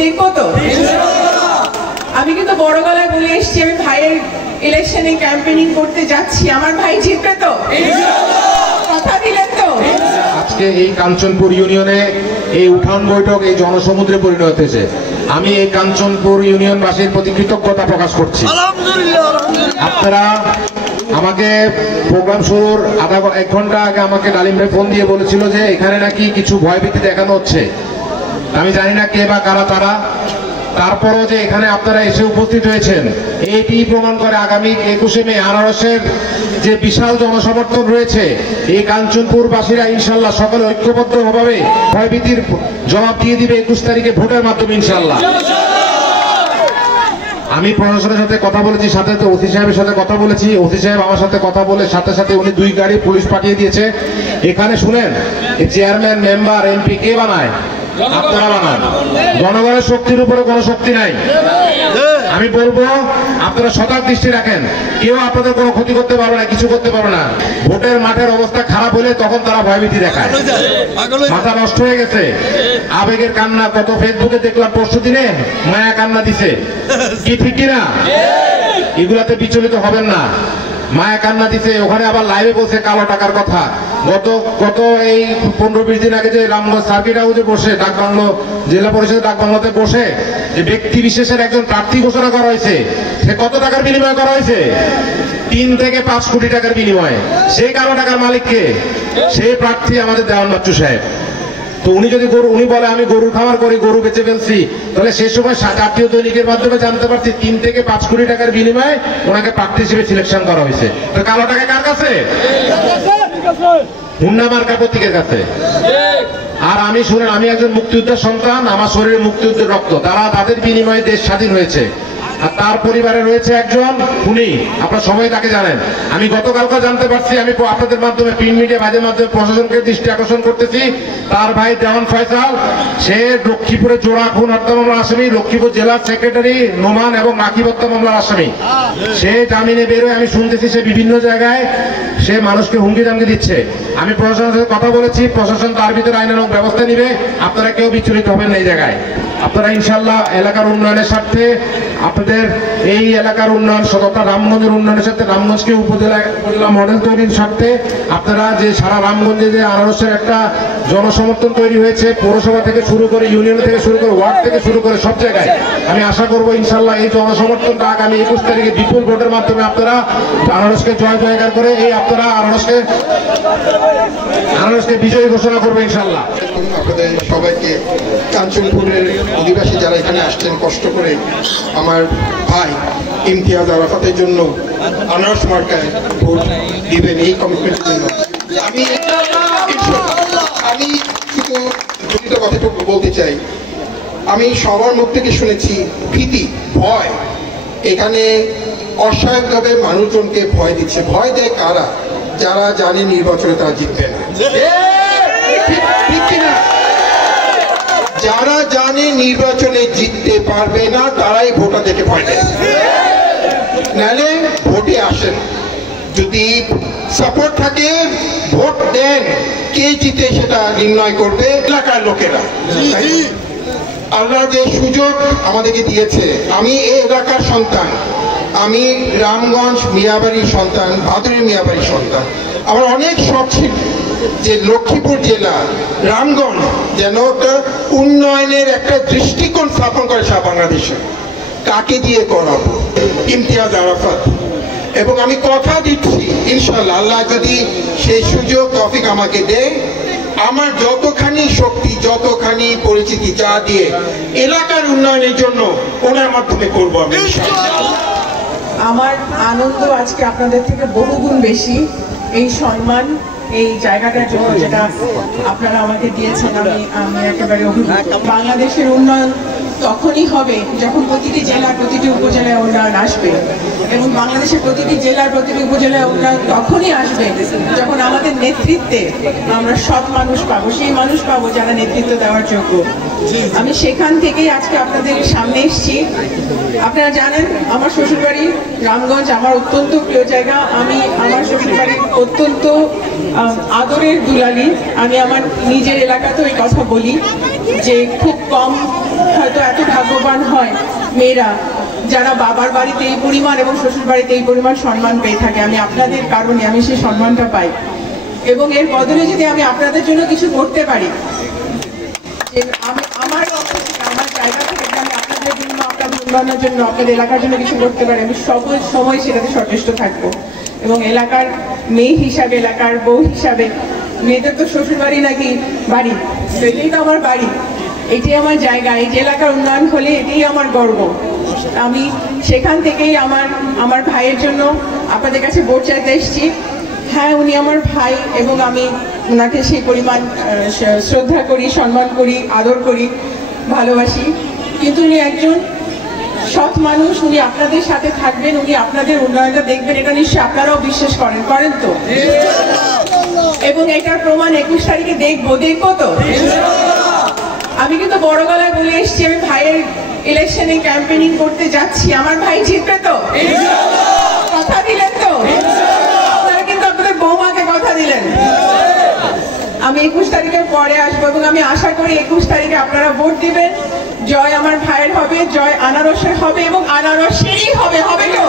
দেখবো তো। আমি কিন্তু বড় গলায় বলে এসছি আমি ভাইয়ের ইলেকশনে ক্যাম্পেইনিং করতে যাচ্ছি, আমার ভাই জিতবে তো, কথা দিলেন তো? আজকে এই কাঞ্চনপুর ইউনিয়নে এই উঠান বৈঠক এই জনসমুদ্রে পরিণত হয়েছে। আমি এই কাঞ্চনপুর ইউনিয়নবাসীর প্রতি কৃতজ্ঞতা প্রকাশ করছি। আপনারা আমাকে প্রোগ্রাম শুরুর এক ঘন্টা আগে আমাকে ডালিম ভাই ফোন দিয়ে বলেছিল যে এখানে নাকি কিছু ভয়ভীতি দেখানো হচ্ছে। আমি জানি না কে বা কারা তারা, তারপরও যে এখানে আপনারা এসে উপস্থিত হয়েছেন এইটি প্রমাণ করে আগামী 21শে মে আনারসের যে বিশাল জনসমর্থন রয়েছে, এই কাঞ্চনপুরবাসীরা ইনশাল্লাহ সকলে ঐক্যবদ্ধভাবে ভয়ভীতির জবাব দিয়ে দিবে 21 তারিখে ভোটের মাধ্যমে ইনশাল্লাহ। আমি প্রশাসনের সাথে কথা বলেছি, সাথে ওসি সাহেবের সাথে কথা বলেছি। ওসি সাহেব আমার সাথে কথা বলে সাথে সাথে উনি 2 গাড়ি পুলিশ পাঠিয়ে দিয়েছে। এখানে শুনেন, চেয়ারম্যান, মেম্বার, এমপি কে বানায়? আপনারা বানান। জনগণের শক্তির উপরে কোনো শক্তি নাই। আমি বলবো আপনারা সজাগ দৃষ্টি রাখেন, কেউ আপনাদের কোনো ক্ষতি করতে পারবে না, কিছু করতে পারবে না। ভোটের মাঠের অবস্থা খারাপ হলে তখন তারা ভয়ভীতি দেখায়, মাথা নষ্ট হয়ে গেছে, আবেগের কান্না। কত ফেসবুকে দেখলাম পরশু দিনে মায়া কান্না দিছে, কি ঠিক কিনা? এগুলাতে বিচলিত হবেন না। মায়া কান্না দিছে, ওখানে আবার লাইভে বলছে কালো টাকার কথা। গত এই 15-20 দিন আগে যে রামগঞ্জ সার্কিট হাউসে বসে ডাকবাংলো জেলা পরিষদের ডাকবাংলোতে বসে যে ব্যক্তি বিশেষের একজন প্রার্থী ঘোষণা করা হয়েছে, সে কত টাকার বিনিময়ে করা হয়েছে? 3 থেকে 5 কোটি টাকার বিনিময়ে। সেই কালো টাকার মালিককে? সেই প্রার্থী আমাদের দেওয়ান বাচ্চু সাহেব। তো উনি যদি উনি বলে আমি গরুর খামার করি, গরু বেচে ফেলছি, তাহলে সে সময় জাতীয় দৈনিকের মাধ্যমে জানতে পারছি 3 থেকে 5 কোটি টাকার বিনিময়ে ওনাকে প্রার্থী হিসেবে সিলেকশন করা হয়েছে। তো কালো টাকা কার কাছে? হুন্ডা মার্কা প্রতীকের কাছে। আর আমি শুনেন, আমি একজন মুক্তিযোদ্ধার সন্তান, আমার শরীরে মুক্তিযুদ্ধের রক্ত। তাদের বিনিময়ে দেশ স্বাধীন হয়েছে। আর তার পরিবারে রয়েছে একজন খুনি, আপনারা সবাই তাকে জানেন। আমি গতকালকে জানতে পারছি, আমি আপনাদের মাধ্যমে প্রিন্ট মিডিয়া ভাইদের মাধ্যমে প্রশাসনকে দৃষ্টি আকর্ষণ করতেছি, তার ভাই দেওয়ান ফয়সাল, সে লক্ষ্মীপুরে জোড়া খুন হত্যা মামলার আসামি, লক্ষ্মীপুর জেলার সেক্রেটারি নোমান এবং রাকিব হত্যা মামলার আসামি। সে জামিনে বেরোয়, আমি শুনতেছি সে বিভিন্ন জায়গায় সে মানুষকে হুমকি দামকি দিচ্ছে। আমি প্রশাসনের সাথে কথা বলেছি, প্রশাসন তার ভিতরে আইনানুগ ব্যবস্থা নিবে। আপনারা কেউ বিচলিত হবেন না এই জায়গায়। আপনারা ইনশাল্লাহ এলাকার উন্নয়নের স্বার্থে, আপনাদের এই এলাকার উন্নয়ন, তথা রামগঞ্জের উন্নয়নের সাথে, রামগঞ্জকে উপজেলা মডেল তৈরির স্বার্থে আপনারা যে সারা রামগঞ্জে যে আনারসের একটা জনসমর্থন তৈরি হয়েছে, পৌরসভা থেকে শুরু করে, ইউনিয়ন থেকে শুরু করে, ওয়ার্ড থেকে শুরু করে সব জায়গায়, আমি আশা করবো ইনশাল্লাহ এই জনসমর্থনটা আগামী 21 তারিখে বিপুল ভোটের মাধ্যমে আপনারা আনারসকে জয় জয়গার করে এই আপনারা আনারসকে বিজয়ী ঘোষণা করবে ইনশাল্লাহ। আপনাদের সবাইকে, কাঞ্চনপুরের অধিবাসী যারা এখানে আসছেন কষ্ট করে, আমার ভাই ইমতিয়াজ আরাফাতের জন্য আনারস মার্কায় ভোট দিবেন, এই কমিটমেন্টের জন্য আমি শুধু দুটো কথাটুকু বলতে চাই। আমি সবার মুখ থেকে শুনেছি ভীতি, ভয়। এখানে অসহায়ভাবে মানুষজনকে ভয় দিচ্ছে। ভয় দেয় কারা? যারা জানে নির্বাচনে তারা জিতবে না। ঠিক কিনা? যারা জানে নির্বাচনে জিততে পারবে না তারাই ভোটারদেরকে ভয় দেয়, নাহলে ভোটে আসেন। যদি সাপোর্ট থাকে ভোট দেন, কে জিতে সেটা নির্ণয় করবে এলাকার লোকেরা। আল্লাহ যে সুযোগ আমাদেরকে দিয়েছে, আমি এই এলাকার সন্তান, আমি রামগঞ্জ মিয়াবাড়ির সন্তান, ভাদুরী মিয়াবাড়ির সন্তান। আমার অনেক শখ ছিল যে লক্ষ্মীপুর জেলা, রামগঞ্জ যেন একটা উন্নয়নের একটা দৃষ্টিকোণ স্থাপন করে সারা বাংলাদেশে। কাকে দিয়ে করাবো? ইমতিয়াজ আরাফাত। এবং আমি কথা দিচ্ছি ইনশাল্লাহ, আল্লাহ যদি সেই সুযোগ তৌফিক আমাকে দেয়, আমার যতখানি শক্তি, যতখানি পরিচিতি যা দিয়ে এলাকার উন্নয়নের জন্য ওনার মাধ্যমে করবো আমি। আমার আনন্দ আজকে আপনাদের থেকে বহুগুণ বেশি। এই সম্মান, এই জায়গাটার জন্য যেটা আপনারা আমাকে দিয়েছেন, আমি একেবারে অভিভূত। বাংলাদেশের উন্নয়ন তখনই হবে যখন প্রতিটি জেলার প্রতিটি উপজেলায় উন্নয়ন আসবে, এবং বাংলাদেশের প্রতিটি জেলার প্রতিটি উপজেলায় উন্নয়ন তখনই আসবে যখন আমাদের নেতৃত্বে আমরা সৎ মানুষ পাবো, সেই মানুষ পাবো যারা নেতৃত্ব দেওয়ার যোগ্য। আমি সেখান থেকেই আজকে আপনাদের সামনে এসেছি। আপনারা জানেন আমার শ্বশুরবাড়ি রামগঞ্জ আমার অত্যন্ত প্রিয় জায়গা। আমি আমার শ্বশুরবাড়ির অত্যন্ত আদরের দুলালি। আমি আমার নিজের এলাকাতেও এই কথা বলি যে খুব কম হয়তো এত ভাগ্যবান হয় মেয়েরা যারা বাবার বাড়িতে এই পরিমাণ এবং শ্বশুর বাড়িতে এই পরিমাণ সম্মান পেয়ে থাকে। আমি আপনাদের কারণে আমি সেই সম্মানটা পাই, এবং এর বদলে যদি আমি আপনাদের জন্য কিছু করতে পারি, আমি আমার আমার জায়গা থেকে আমি আপনাদের জন্য, আপনাদের উন্নয়নের জন্য, আপনাদের এলাকার জন্য কিছু করতে পারি, আমি সব সময় সেটাতে সচেষ্ট থাকবো। এবং এলাকার মেয়ে হিসাবে, এলাকার বউ হিসাবে, মেয়েদের তো শ্বশুর বাড়ি নাকি বাড়ি, এটাই তো আমার বাড়ি, এটাই আমার জায়গা। এই যে এলাকার উন্নয়ন হলে এটাই আমার গর্ব। আমি সেখান থেকেই আমার ভাইয়ের জন্য আপনাদের কাছে ভোট চাইতে এসেছি। হ্যাঁ, উনি আমার ভাই এবং আমি ওনাকে সেই পরিমাণ শ্রদ্ধা করি, সম্মান করি, আদর করি, ভালোবাসি, কিন্তু উনি একজন সৎ মানুষ। উনি আপনাদের সাথে থাকবেন, উনি আপনাদের উন্নয়নটা দেখবেন, এটা নিশ্চয়ই আপনারাও বিশ্বাস করেন তো? এবং এটার প্রমাণ 21 তারিখে দেখবো তো। আমি কিন্তু বড় গলায় বলে এসেছি আমি ভাইয়ের ইলেকশনে ক্যাম্পেইনিং করতে যাচ্ছি। আমার ভাই জিতবে তো? কথা দিলেন তো? আপনারা কিন্তু আপনাদের বৌমাকে কথা দিলেন। আমি 21 তারিখের পরে আসবো এবং আমি আশা করি 21 তারিখে আপনারা ভোট দিবেন। জয় আমার ভাইয়ের হবে, জয় আনারসের হবে এবং আনারসেরই হবে তো?